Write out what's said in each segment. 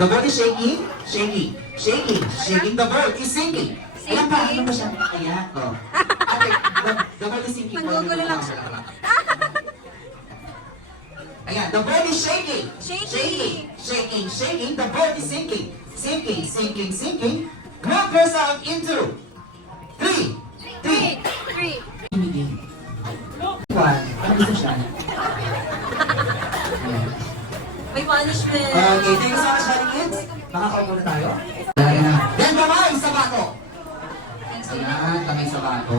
The boat is shaking, shaking, shaking, shaking. The boat is sinking. Ayan pa, ano ba siya? Ayan, oh. Ate, the boat is sinking. Manggugulo lang siya. Ayan, the boat is shaking. Shaking. Shaking, shaking. The boat is sinking. Sinking, sinking, sinking. Group yourself into 3, 3, 3. One. Ano gusto siya? May punishment. Okay, thank you so much, Shiny Kids. Makakaupo na tayo. Ayan na. Then, kamay sa bato. Ayan, kamay sa bato.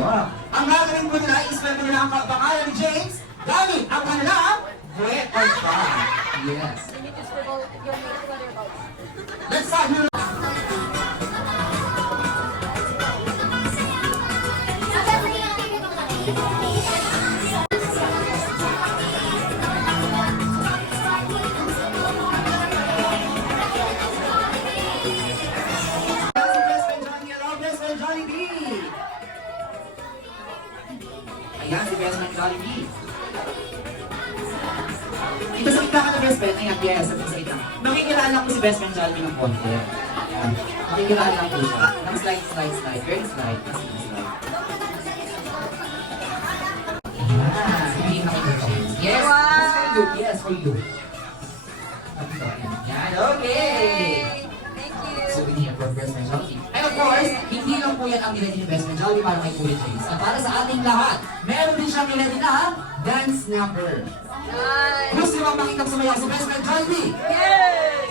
Ang gagawin po nila, i-spell po nila ang pangalan ni James gamit ang kanilang wet or dry. Yes. Let's start here. Ayan, si best man Jollibee. Ito sa kita ka na best friend. Ayan, yes, sabi sa ita. Makikilala ko si best man Jollibee ng konti. Ayan, makikilala ko siya. Ng slide, slide, slide. Very slide. Kasi slide. Ayan, hindi na kayo James. Yes, for you. Yes, for you. Ayan, okay. Thank you. Souvenir for best man Jollibee. And of course, hindi lang po yan ang nilady ni best man Jollibee para kay Kuya James. At para sa ating lahat, meron din siyang nilady na dance number. Nice. Gusto bang makitang sumayaw sa best man Jollibee? Yes!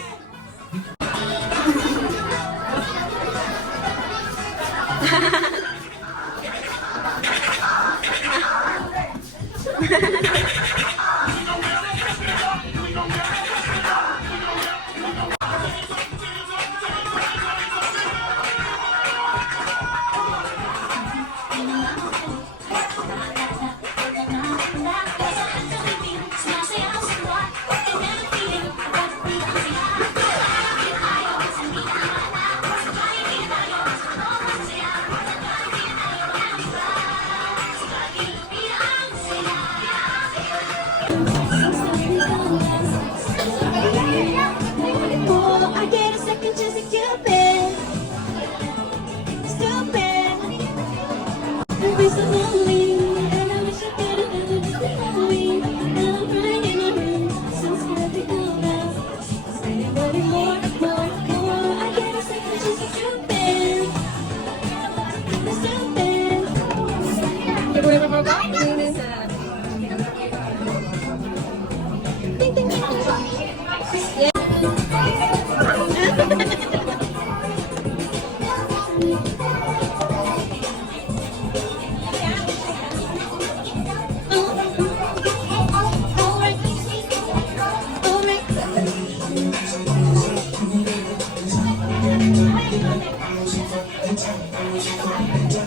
I get a second chance to Cupid. Stupid. I've been so lonely, and I wish I could have been with you. And I'm crying in my room, so scared to go now. Saying more. I get a second chance to Cupid. Stupid. Ding, ding, ding, ding.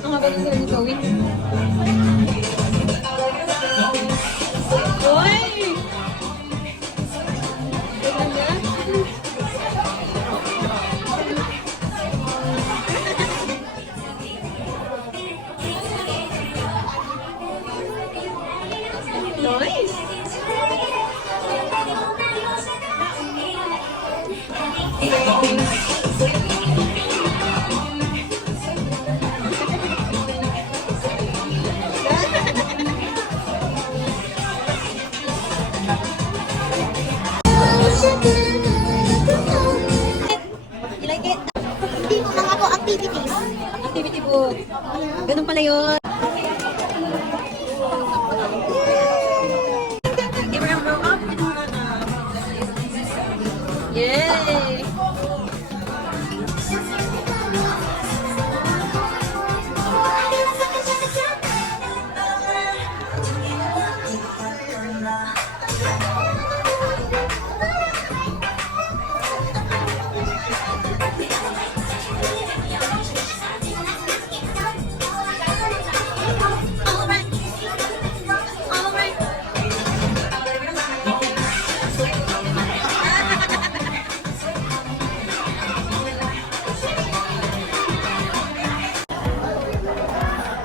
Ang magaling ko rin gawin. Uy! Ganda. Nice! You like it? Hindi mo mga po activities. Activity book. Ganun pala yun. Give her a blow up. Yay!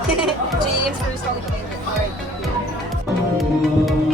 James, first call to my heart.